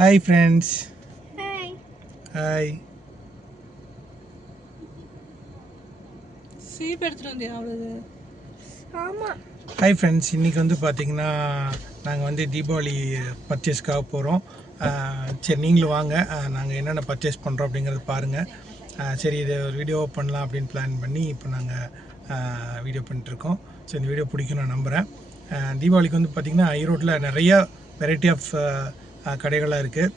Hi friends. Hi. Hi. சீப் எடுத்துட்டு வந்தியா அவ்வளவு? ஆமா. Hi friends. இன்னைக்கு வந்து பார்த்தீங்கன்னா நாங்கள் வந்து தீபாவளி பர்ச்சேஸ்க்காக போகிறோம். சரி நீங்களும் வாங்க, நாங்கள் என்னென்ன பர்ச்சேஸ் பண்ணுறோம் அப்படிங்கிறது பாருங்கள். சரி இதை ஒரு வீடியோ பண்ணலாம் அப்படின்னு பிளான் பண்ணி இப்போ நாங்கள் வீடியோ பண்ணிட்டுருக்கோம். ஸோ இந்த வீடியோ பிடிக்கும் நான் நம்புகிறேன். தீபாவளிக்கு வந்து பார்த்திங்கன்னா ஈரோட்டில் நிறையா வெரைட்டி ஆஃப் கடைகளாக இருக்குது.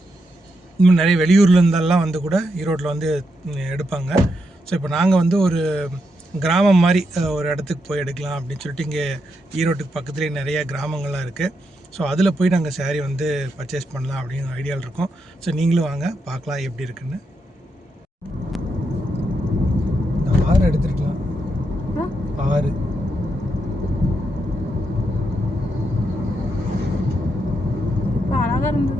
இன்னும் நிறைய வெளியூர்லேருந்தெல்லாம் வந்து கூட ஈரோட்டில் வந்து எடுப்பாங்க. ஸோ இப்போ நாங்கள் வந்து ஒரு கிராமம் மாதிரி ஒரு இடத்துக்கு போய் எடுக்கலாம் அப்படின்னு சொல்லிட்டு இங்கே ஈரோட்டுக்கு பக்கத்துலேயே நிறைய கிராமங்கள்லாம் இருக்குது. ஸோ அதில் போய் நாங்கள் சேரீ வந்து பர்ச்சேஸ் பண்ணலாம் அப்படின்னு ஐடியாவில் இருக்கோம். ஸோ நீங்களும் வாங்க பார்க்கலாம் எப்படி இருக்குன்னு. இந்த ஆறு எடுத்துருக்கலாம். ஆறு அழகாக இருந்தது.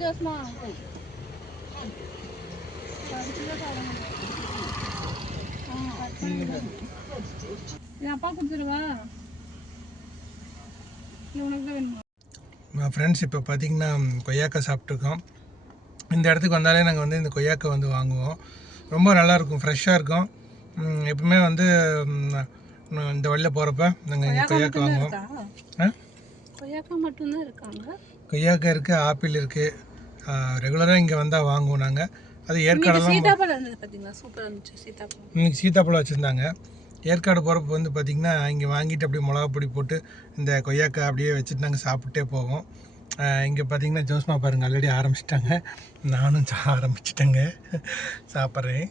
ஜோஸ்மா அப்பா கொடுத்துருவா உனக்கு தான் வேணுமா? ஃப்ரெண்ட்ஸ் இப்போ பார்த்திங்கன்னா கொய்யாக்காய் சாப்பிட்ருக்கோம். இந்த இடத்துக்கு வந்தாலே நாங்கள் வந்து இந்த கொய்யாக்காய் வந்து வாங்குவோம். ரொம்ப நல்லாயிருக்கும், ஃப்ரெஷ்ஷாக இருக்கும். எப்பவுமே வந்து இந்த வழியில் போகிறப்ப நாங்கள் இங்கே கொய்யாக்காய் வாங்குவோம். கொய்யாக்காய் மட்டும்தான் இருக்காங்க. கொய்யாக்காய் இருக்குது, ஆப்பிள் இருக்குது. ரெகுலராக இங்கே வந்தால் வாங்குவோம் நாங்கள். அது ஏற்காடெல்லாம் சீத்தாப்பழம் இருந்தது பார்த்தீங்களா, சூப்பராக இருந்துச்சு சீத்தாப்பழம். இன்றைக்கி சீத்தாப்பழம் வச்சுருந்தாங்க. ஏற்காடு போகிறப்ப வந்து பார்த்திங்கன்னா இங்கே வாங்கிட்டு அப்படியே மிளகா பொடி போட்டு இந்த கொய்யாக்காய் அப்படியே வச்சுட்டு நாங்கள் சாப்பிட்டே போவோம். இங்கே பார்த்திங்கன்னா ஜோஸ்மா பாருங்கள் ஆல்ரெடி ஆரம்பிச்சிட்டாங்க. நானும் ஆரம்பிச்சிட்டேங்க, சாப்பிட்றேன்.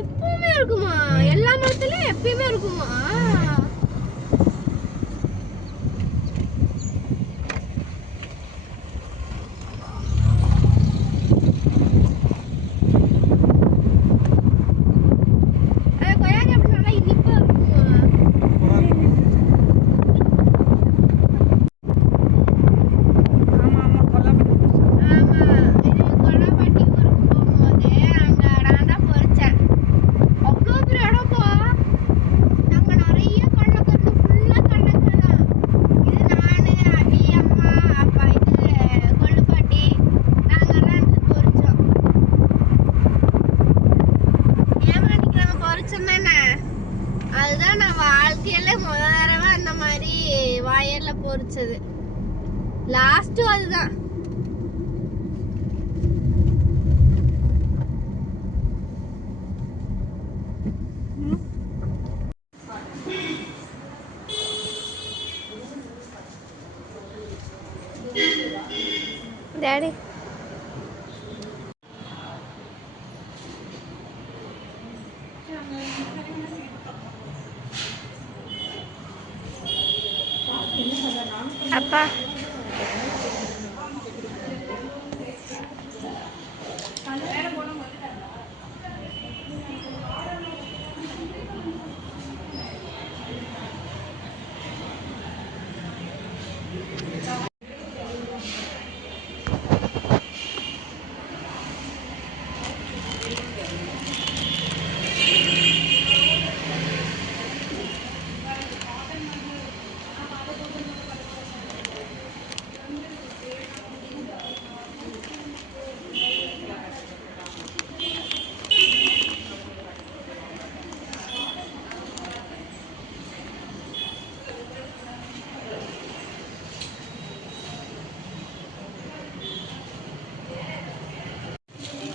எப்பவுமே இருக்குமா? எல்லா மரத்துலயும் எப்பயுமே இருக்குமா? அதுதான் நான் வாழ்க்கையில முதல் தடவை அந்த மாதிரி வாயல்ல பொரிச்சது. லாஸ்ட் அதுதான். டாடி அப்பா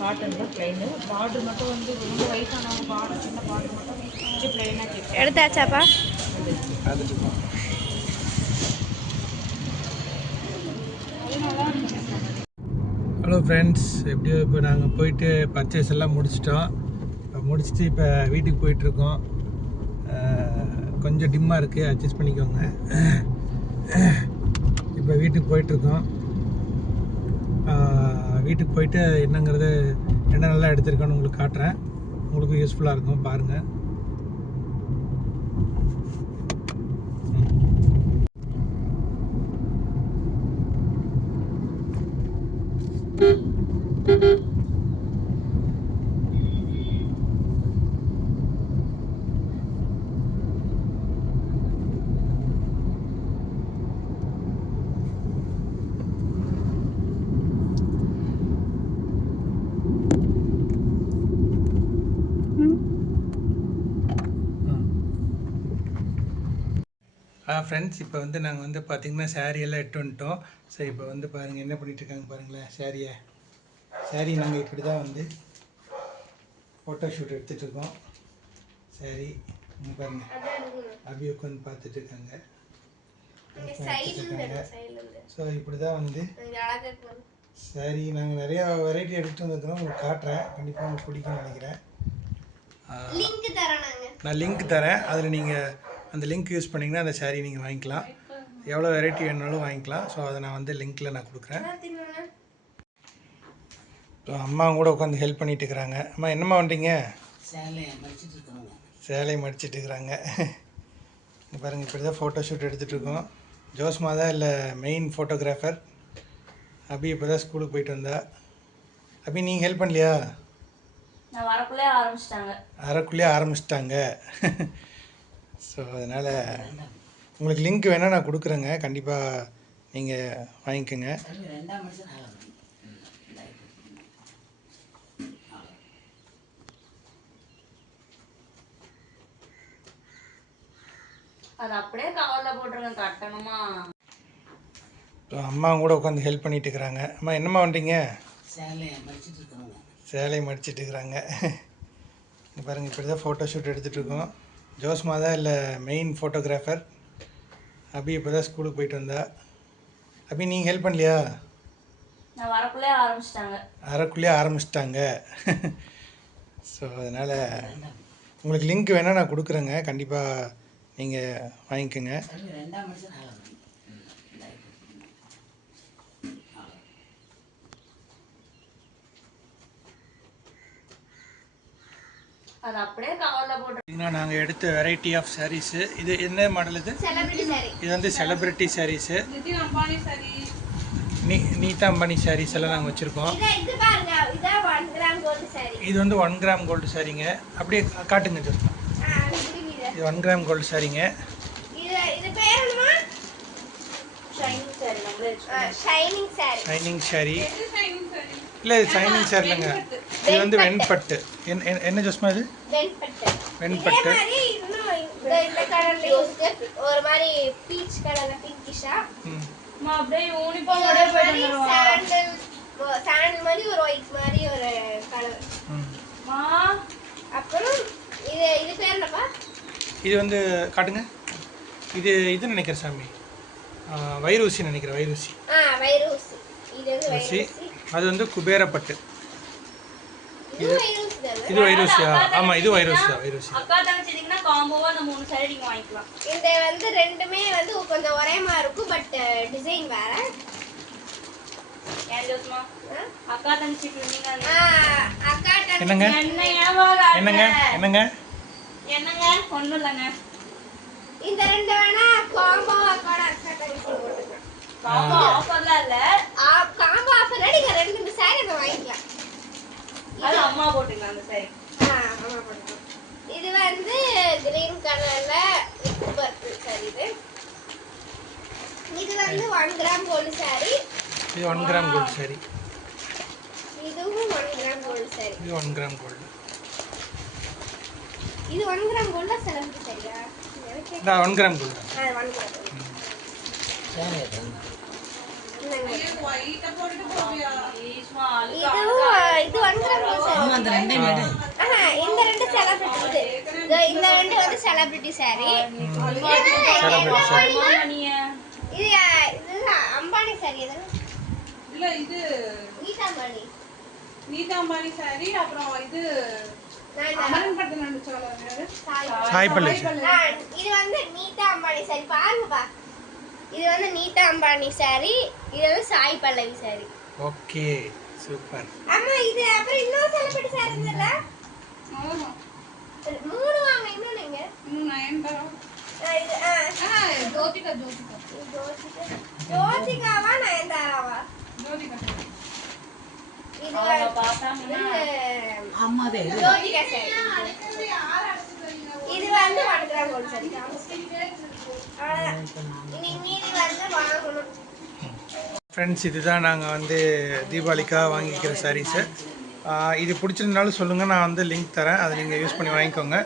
காட்டன் தான் பிளைனு. பார்டர் மட்டும் வந்து ரொம்ப வயசானவங்க பார்டர் சின்ன பார்டர் மட்டும் அப்படியே பிளைனாக கேட்கும். எடுத்தாச்சாப்பா? ஹலோ ஃப்ரெண்ட்ஸ், எப்படியோ இப்போ நாங்கள் போயிட்டு பர்ச்சேஸ் எல்லாம் முடிச்சுட்டு இப்போ வீட்டுக்கு போயிட்டுருக்கோம். கொஞ்சம் டிம்மாக இருக்குது, அட்ஜஸ்ட் பண்ணிக்கோங்க. இப்போ வீட்டுக்கு போயிட்டுருக்கோம். வீட்டுக்கு போயிட்டு என்னங்கிறது என்னென்னலாம் எடுத்திருக்கோன்னு உங்களுக்கு காட்டுறேன். உங்களுக்கு யூஸ்ஃபுல்லாக இருக்கும், பாருங்கள். ஃப்ரெண்ட்ஸ், இப்போ வந்து நாங்கள் வந்து பார்த்திங்கன்னா சாரியெல்லாம் எட்டு வந்துட்டோம். சரி, இப்போ வந்து பாருங்கள் என்ன பண்ணிகிட்ருக்காங்க பாருங்களேன். சாரி நாங்கள் இப்படி தான் வந்து ஃபோட்டோ ஷூட் எடுத்துகிட்ருக்கோம். சாரி இங்கே பாருங்கள், அபி உட்காந்து பார்த்துட்ருக்காங்க. ஸோ இப்படி தான் வந்து சாரி நாங்கள் நிறையா வெரைட்டி எடுத்துகிட்டு வந்துருக்கோம். உங்களுக்கு காட்டுறேன், கண்டிப்பாக உங்களுக்கு பிடிக்கும்னு நினைக்கிறேன். நான் லிங்க் தரேன், அதில் நீங்கள் அந்த லிங்க் யூஸ் பண்ணிங்கன்னா அந்த சாரீ நீங்கள் வாங்கிக்கலாம். எவ்வளோ வெரைட்டி வேணாலும் வாங்கிக்கலாம். ஸோ அதை நான் வந்து லிங்க்கில் நான் கொடுக்குறேன். ஸோ அம்மா கூட உட்காந்து ஹெல்ப் பண்ணிட்டு இருக்கிறாங்க. அம்மா என்னம்மா பண்ணுறீங்க? சேலை மடிச்சிட்டு இருக்கிறாங்க. இங்கே பாருங்கள், இப்படி தான் ஃபோட்டோ ஷூட் எடுத்துகிட்ருக்கோம். ஜோஸ்மா தான் இல்லை மெயின் ஃபோட்டோகிராஃபர். அபி இப்போ தான் ஸ்கூலுக்கு போயிட்டு வந்தா. அபி நீங்கள் ஹெல்ப் பண்ணலையா? அரைக்குள்ளேயே ஆரம்பிச்சிட்டாங்க. ஸோ அதனால் உங்களுக்கு லிங்க் வேணால் நான் கொடுக்குறேங்க, கண்டிப்பாக நீங்கள் வாங்கிக்கோங்க. அது அப்படியே கவரில் போட்டுருங்க கட்டணுமா. ஸோ அம்மா கூட உட்காந்து ஹெல்ப் பண்ணிட்டு இருக்கிறாங்க. அம்மா என்னம்மா பண்ணுறீங்க? சேலை மடிச்சிட்டு இருக்கிறாங்க. இங்கே பாருங்கள், இப்படி தான் ஃபோட்டோ ஷூட் எடுத்துகிட்ருக்கோம். ஜோஸ்மா தான் இல்லை மெயின் ஃபோட்டோகிராஃபர். அபி இப்போ தான் ஸ்கூலுக்கு போயிட்டு வந்தா. அபி நீங்கள் ஹெல்ப் பண்ணலையா? அரைக்குள்ளேயே ஆரம்பிச்சிட்டாங்க. ஸோ அதனால் உங்களுக்கு லிங்க் வேணால் நான் கொடுக்குறேங்க, கண்டிப்பாக நீங்கள் வாங்கிக்கோங்க. அது அப்படியே கவரில் போட்டு நாங்கள் எடுத்த வெரைட்டி ஆஃப் சாரீஸு. இது என்ன மாடல்? இது வந்து செலிப்ரிட்டி சாரீஸு. நீதா அம்பானி சாரீஸ் எல்லாம் நாங்கள் வச்சுருக்கோம். இது வந்து 1 கிராம் கோல்டு சாரீங்க. அப்படியே காட்டுங்க ஜோஸ்மா. இது 1 கிராம் கோல்டு சாரீங்க. ஷைனிங் சாரீ இல்லை, இது ஷைனிங் சாரி இல்லைங்க. இது வந்து வெண்பட்டு. என்ன ஜோஸ்மா? இது வெண்பட்டு. ஒரு மாதிரி பீச் கலர்ல பிங்கிஷா அப்படியே யூனிஃபார்மோட போயிட்டு சாண்டல் மாதிரி ஒரு ஒயிட் மாதிரி ஒரு கலர். அப்புறம் இது பேர் என்னப்பா? இது வந்து காட்டுங்க. இது நினைக்கிறேன் சாமி, வைரூசி நினைக்கிறேன். வைரூசி. இது வந்து வைரூசி. அது வந்து குபேரப்பட்டு. இது வைரூசியா? ஆமாம், இது வைரூசி தான். வைரூசி. அக்கா தங்கச்சிங்கன்னா காம்போவா அந்த 3 சாரி நீங்க வாங்கிக்கலாம். இந்த வந்து ரெண்டுமே வந்து கொஞ்சம் ஒரே மாதிரி இருக்கும், பட் டிசைன் வேற. ஏன் ஜோஸ்மா அக்கா தங்கச்சிக்கு நீங்க அக்கா தங்கச்சி என்னங்க ஒண்ணும் இல்லைங்க. இந்த ரெண்டு வேணா காம்போ அக்கா தங்கச்சி போட்டுக்கலாம். காம்போ ஆஃபர்ல இல்ல, காம்போ ஆஃபர்ல நீங்க ரெண்டு சாரி வாங்கிக்கலாம். அது அம்மா போட்டுங்க அந்த சாரி. அம்மா போட்டுக்கலாம். இது வந்து கிரீன் கலர்ல வித் பர்பிள் சாரி. இது வந்து 1 கிராம் கோல்டு சாரி. இது 1 கிராம் கோல்டு சாரி. இதுவும் 1 கிராம் கோல்டு சாரி. இது 1 கிராம் கோல்டு. இது 1 கிராம் கோல்டா செலக்ட் சரியா? நான் 1 கிராம் கோல்டு. 1 கிராம். இது வந்து இந்த ரெண்டு செலிபிரிட்டி இந்த ரெண்டு வந்து செலிபிரிட்டி சாரி. இது அம்பானி சாரி. இல்ல இது நீதா அம்பானி சாரி. அப்புறம் இது அமரன் படத்துல நடிச்சவங்க சாய் பல்லவி. இது வந்து நீதா அம்பானி சாரி. பாருங்கப்பா, இது வந்து நீதா அம்பானி சாரி, இது வந்து Sai Pallavi sorry. Okay super. அம்மா இது அப்புறம் இன்னொரு செலிபிரிட்டி சாரி இருந்தல. மூணு வாங்க இன்னொன்னுங்க. நயன்தாரா. இது ஜோதிகா. ஜோதிகாவா நயன்தாராவா? ஜோதிகா. இது அம்மாவே ஜோதிகா சாரி. இது வந்து வடகிராம் சாரி. இன்னைக்கு மீதி வந்து வாங்கணும். ஃப்ரெண்ட்ஸ், இதுதான் நாங்கள் வந்து தீபாவளிக்காக வாங்கிக்கிற சாரீஸு. இது பிடிச்சிருந்தாலும் சொல்லுங்கள், நான் வந்து லிங்க் தரேன், அதை நீங்கள் யூஸ் பண்ணி வாங்கிக்கோங்க.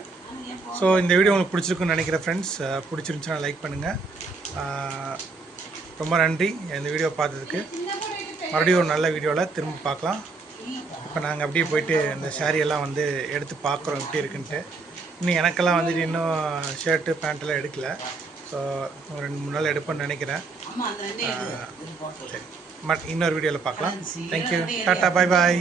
ஸோ இந்த வீடியோ உங்களுக்கு பிடிச்சிருக்குன்னு நினைக்கிறேன் ஃப்ரெண்ட்ஸ். பிடிச்சிருந்துச்சுன்னா லைக் பண்ணுங்கள். ரொம்ப நன்றி இந்த வீடியோ பார்த்ததுக்கு. மறுபடியும் ஒரு நல்ல வீடியோவில் திரும்ப பார்க்கலாம். இப்போ நாங்கள் அப்படியே போயிட்டு இந்த சாரியெல்லாம் வந்து எடுத்து பார்க்குறோம் எப்படி இருக்குன்ட்டு. இன்னும் எனக்கெல்லாம் வந்துட்டு இன்னும் ஷர்ட்டு பேண்ட்டெல்லாம் எடுக்கலை. ஸோ ஒரு 2-3 நாள் எடுப்பேன்னு நினைக்கிறேன். சரி, இன்னொரு வீடியோவில் பார்க்கலாம். தேங்க்யூ, டாட்டா, பாய் பாய்.